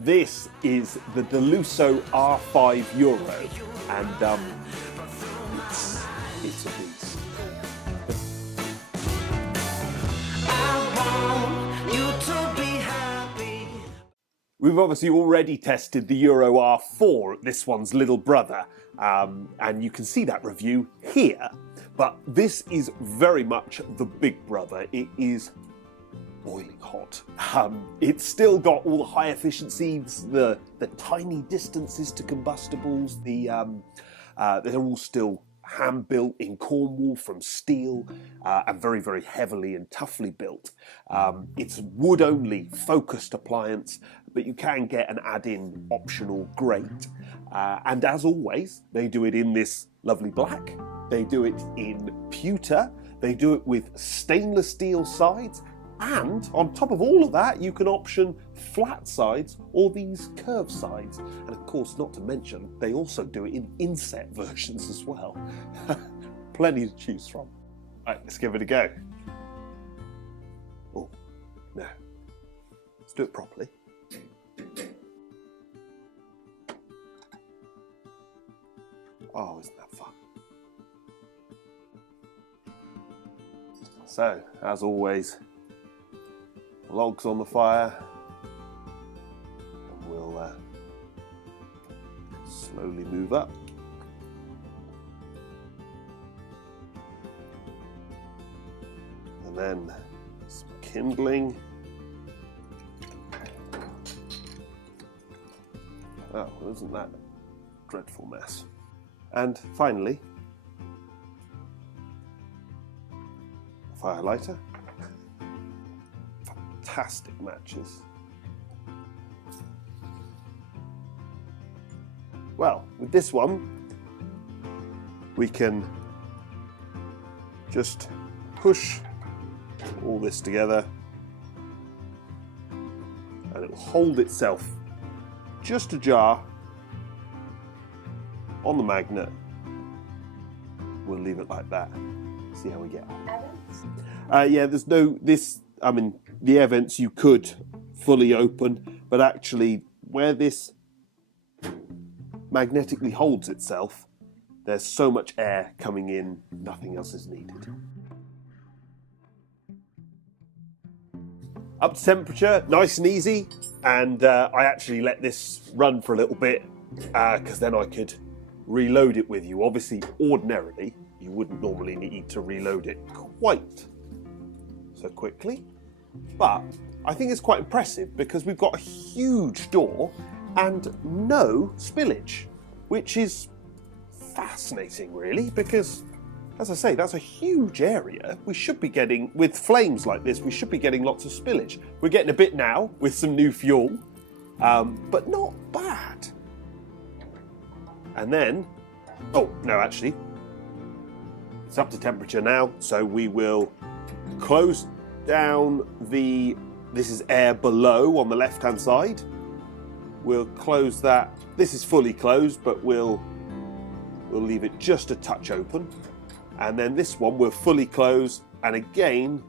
This is the Lusso R5 Euro, and it's a beast. We've obviously already tested the Euro R4, this one's little brother, and you can see that review here. But this is very much the big brother. It is boiling hot. It's still got all the high efficiencies, the tiny distances to combustibles. They're all still hand built in Cornwall from steel, and very, very heavily and toughly built. It's wood only focused appliance, but you can get an add-in optional grate. And as always, they do it in this lovely black. They do it in pewter. They do it with stainless steel sides. And on top of all of that, you can option flat sides or these curved sides. And of course, not to mention, they also do it in inset versions as well. Plenty to choose from. Right, let's give it a go. Oh, no. Let's do it properly. Oh, isn't that fun? So, as always, logs on the fire, and we'll slowly move up. And then some kindling. Oh, well, isn't that a dreadful mess? And finally, a fire lighter. Fantastic matches. Well, with this one, we can just push all this together and it will hold itself just ajar on the magnet. We'll leave it like that. See how we get on. Yeah, there's no, the air vents you could fully open, but actually where this magnetically holds itself, there's so much air coming in, nothing else is needed. Up to temperature, nice and easy, and I actually let this run for a little bit because then I could reload it with you. Obviously, ordinarily, you wouldn't normally need to reload it quite so quickly. But I think it's quite impressive because we've got a huge door and no spillage, which is fascinating really, because as I say, that's a huge area. We should be getting, with flames like this, we should be getting lots of spillage. We're getting a bit now with some new fuel, but not bad. And then, oh no, actually, it's up to temperature now, so we will close down this is air below on the left hand side. We'll close that. This is fully closed, but we'll leave it just a touch open. And then this one we'll fully close, and again,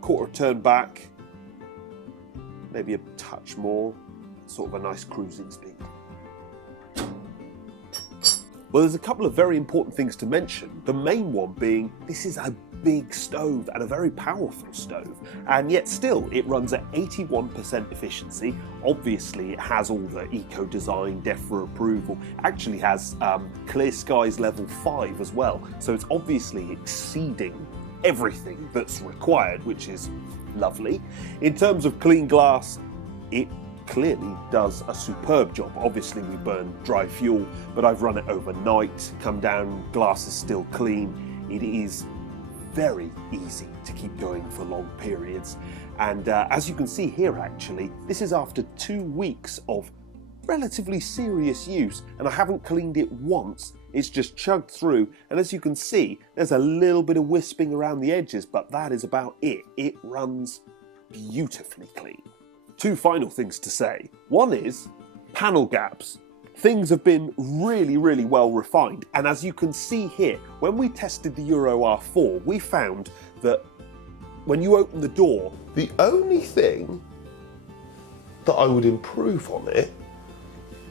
quarter turn back, maybe a touch more, sort of a nice cruising speed. Well, there's a couple of very important things to mention. The main one being, this is a big stove and a very powerful stove, and yet still it runs at 81% efficiency. Obviously it has all the eco design, DEFRA approval, actually has Clear Skies level 5 as well, so it's obviously exceeding everything that's required, which is lovely. In terms of clean glass, it clearly does a superb job. Obviously we burn dry fuel, but I've run it overnight, come down, glass is still clean. It is very easy to keep going for long periods, and as you can see here, actually this is after 2 weeks of relatively serious use, and I haven't cleaned it once. It's just chugged through, and as you can see, there's a little bit of wisping around the edges, but that is about it. It runs beautifully clean. Two final things to say. One is panel gaps. Things have been really, really well refined, and as you can see here, when we tested the Euro R4, we found that when you open the door, the only thing that I would improve on it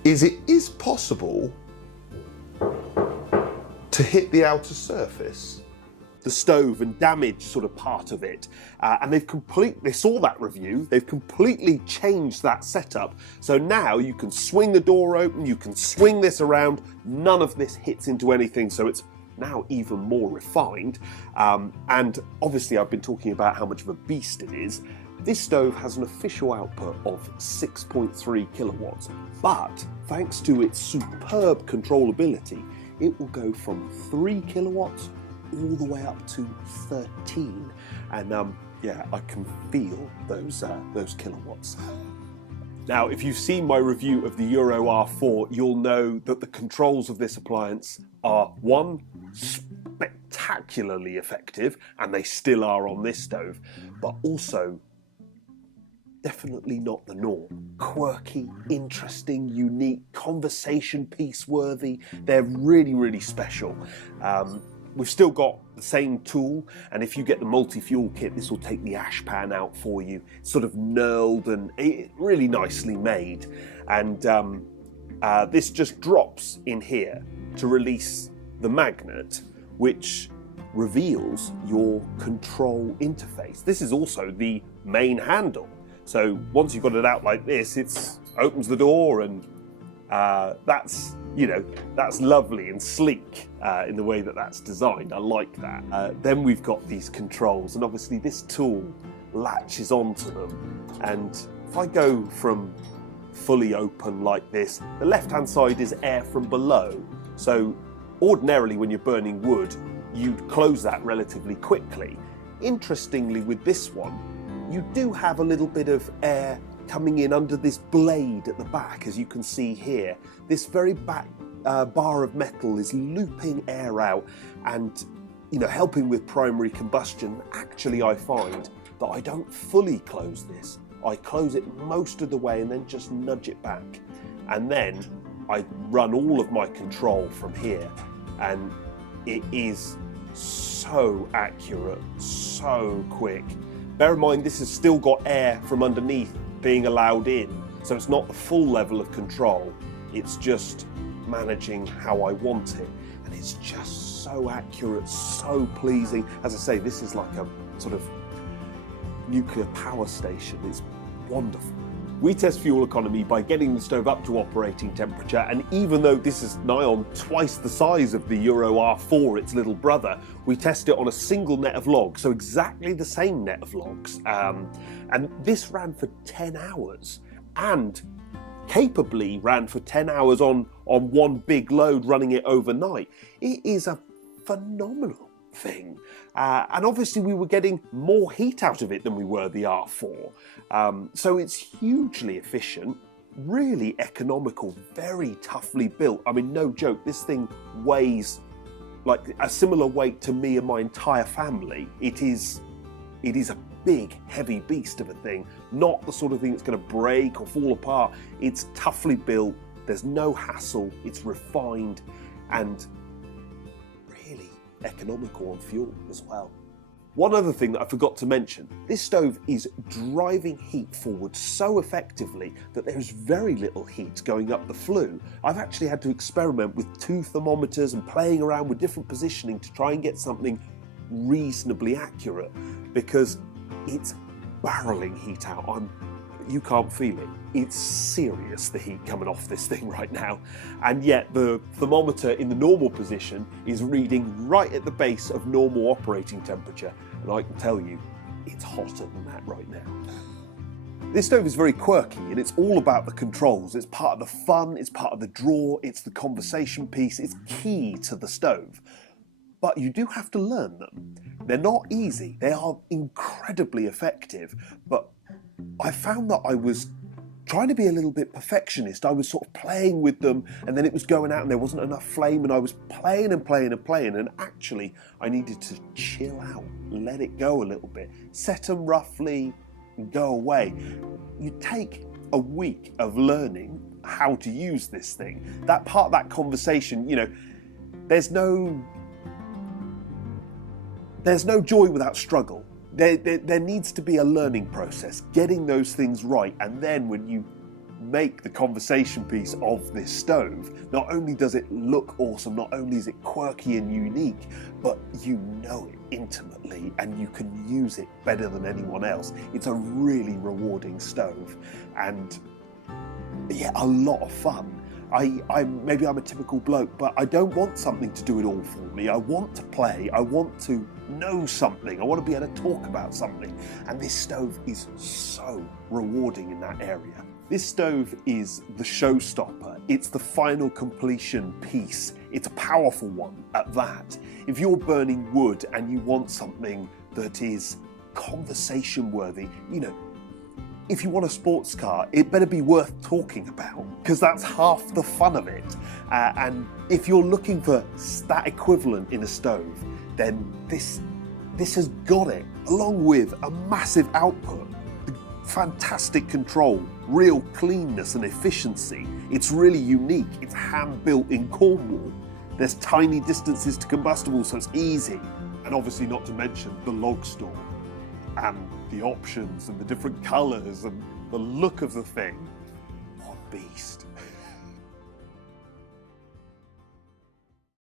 is possible to hit the outer surface, the stove, and damage sort of part of it. And they saw that review, they've completely changed that setup. So now you can swing the door open, you can swing this around, none of this hits into anything, so it's now even more refined. And obviously I've been talking about how much of a beast it is. This stove has an official output of 6.3 kilowatts, but thanks to its superb controllability, it will go from 3 kilowatts all the way up to 13. And yeah, I can feel those kilowatts. Now, if you've seen my review of the Euro R4, you'll know that the controls of this appliance are, one, spectacularly effective, and they still are on this stove, but also definitely not the norm. Quirky, interesting, unique, conversation piece worthy. They're really, really special. We've still got the same tool, and if you get the multi-fuel kit, this will take the ash pan out for you. It's sort of knurled and really nicely made. And this just drops in here to release the magnet, which reveals your control interface. This is also the main handle. So once you've got it out like this, it opens the door, and that's lovely and sleek in the way that that's designed. I like that. Then we've got these controls, and obviously this tool latches onto them. And if I go from fully open like this, the left-hand side is air from below. So ordinarily when you're burning wood, you'd close that relatively quickly. Interestingly, with this one, you do have a little bit of air coming in under this blade at the back, as you can see here. This very back bar of metal is looping air out and helping with primary combustion. Actually, I find that I don't fully close this. I close it most of the way and then just nudge it back. And then I run all of my control from here, and it is so accurate, so quick. Bear in mind, this has still got air from underneath being allowed in, so it's not the full level of control. It's just managing how I want it, and it's just so accurate, so pleasing. As I say, this is like a sort of nuclear power station. It's wonderful. We test fuel economy by getting the stove up to operating temperature, and even though this is nigh on twice the size of the Euro R4, its little brother, we test it on a single net of logs, so exactly the same net of logs. And this ran for 10 hours, and capably ran for 10 hours on one big load, running it overnight. It is a phenomenal thing. And obviously we were getting more heat out of it than we were the R4. So it's hugely efficient, really economical, very toughly built. I mean, no joke, this thing weighs like a similar weight to me and my entire family. It is a big, heavy beast of a thing, not the sort of thing that's going to break or fall apart. It's toughly built, there's no hassle, it's refined, and really economical on fuel as well. One other thing that I forgot to mention, this stove is driving heat forward so effectively that there's very little heat going up the flue. I've actually had to experiment with 2 thermometers and playing around with different positioning to try and get something reasonably accurate, because it's barreling heat out. You can't feel it. It's serious, the heat coming off this thing right now. And yet the thermometer in the normal position is reading right at the base of normal operating temperature. And I can tell you, it's hotter than that right now. This stove is very quirky, and it's all about the controls. It's part of the fun, it's part of the draw, it's the conversation piece, it's key to the stove. But you do have to learn them. They're not easy, they are incredibly effective, but I found that I was trying to be a little bit perfectionist. I was sort of playing with them, and then it was going out and there wasn't enough flame, and I was playing and playing and playing, and actually I needed to chill out, let it go a little bit, set them roughly and go away. You take a week of learning how to use this thing. That part of that conversation, there's no joy without struggle. there needs to be a learning process, getting those things right, and then when you make the conversation piece of this stove, not only does it look awesome, not only is it quirky and unique, but you know it intimately and you can use it better than anyone else. It's a really rewarding stove, and yeah, a lot of fun. Maybe I'm a typical bloke, but I don't want something to do it all for me. I want to play, I want to know something, I want to be able to talk about something, and this stove is so rewarding in that area. This stove is the showstopper. It's the final completion piece. It's a powerful one at that. If you're burning wood and you want something that is conversation worthy, you know, if you want a sports car, it better be worth talking about, because that's half the fun of it. And if you're looking for that equivalent in a stove, then this has got it, along with a massive output, fantastic control, real cleanness and efficiency. It's really unique. It's hand-built in Cornwall. There's tiny distances to combustible, so it's easy. And obviously not to mention the log store and the options and the different colours and the look of the thing. What a beast.